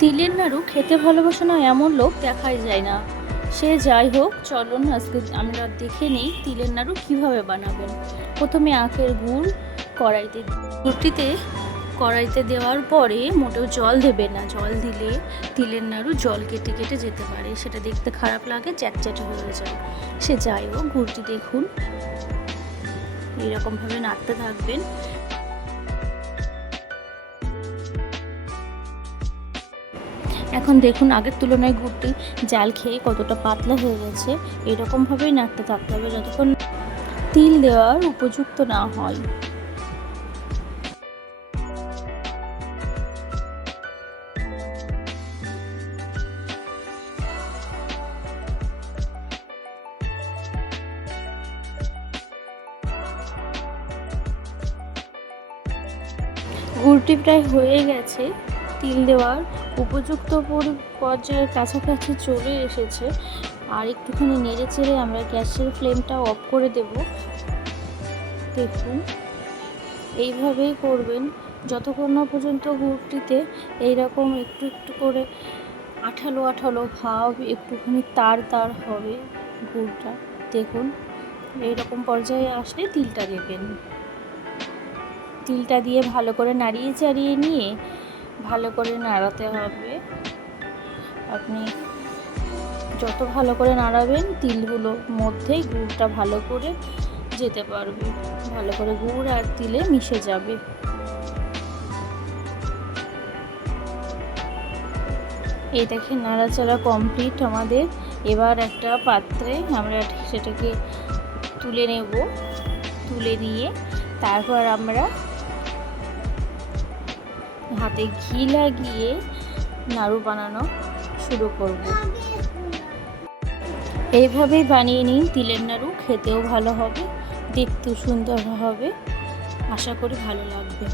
তিলের নাড়ু খেতে ভালোবাসে না এমন লোক দেখাই যায় না। সে যাই হোক, চলুন আজকে আমরা দেখে নিই তিলের নাড়ু কিভাবে বানাবেন। প্রথমে আখের গুড় গুড়টিতে কড়াইতে দেওয়ার পরে মোটেও জল দেবে না। জল দিলে তিলের নাড়ু জল কেটে কেটে যেতে পারে, সেটা দেখতে খারাপ লাগে, চ্যাটচ্যাটে হয়ে যায়। সে যাই হোক, গুড়টি দেখুন এইরকমভাবে নাড়তে থাকবেন। এখন দেখুন আগের তুলনায় গুড়টি জাল খেয়ে কতটা পাতলা হয়ে গেছে। এরকমভাবেই নাড়তে থাকতে হবে যতক্ষণ তিল দেওয়ার উপযুক্ত না হয়। গুড়টি প্রায় হয়ে গেছে, তিল দেওয়ার উপযুক্ত পর্যায়ের কাছাকাছি চলে এসেছে। আর একটুখানি নেড়ে চেড়ে আমরা গ্যাসের ফ্লেমটা অফ করে দেব। দেখুন এইভাবেই করবেন যতক্ষণ না পর্যন্ত গুড়টিতে এইরকম একটু একটু করে আঠালো আঠালো ভাব, একটুখানি তার তার হবে গুড়টা। দেখুন এইরকম পর্যায়ে আসলে তিলটা দেবেন। তিলটা দিয়ে ভালো করে নাড়িয়ে চাড়িয়ে নিয়ে ভালো করে নাড়াতে হবে। আপনি যত ভালো করে নাড়াবেন তিলগুলোর মধ্যেই গুড়টা ভালো করে যেতে পারবে, ভালো করে গুড় আর তিলে মিশে যাবে। এই দেখেন নাড়াচাড়া কমপ্লিট আমাদের। এবার একটা পাত্রে আমরা সেটাকে তুলে নেব। তুলে নিয়ে তারপর আমরা হাতে ঘি লাগিয়ে নাড়ু বানানো শুরু করব। এইভাবেই বানিয়ে নিন তিলের নাড়ু, খেতেও ভালো হবে, দেখতেও সুন্দর হবে, আশা করি ভালো লাগবে।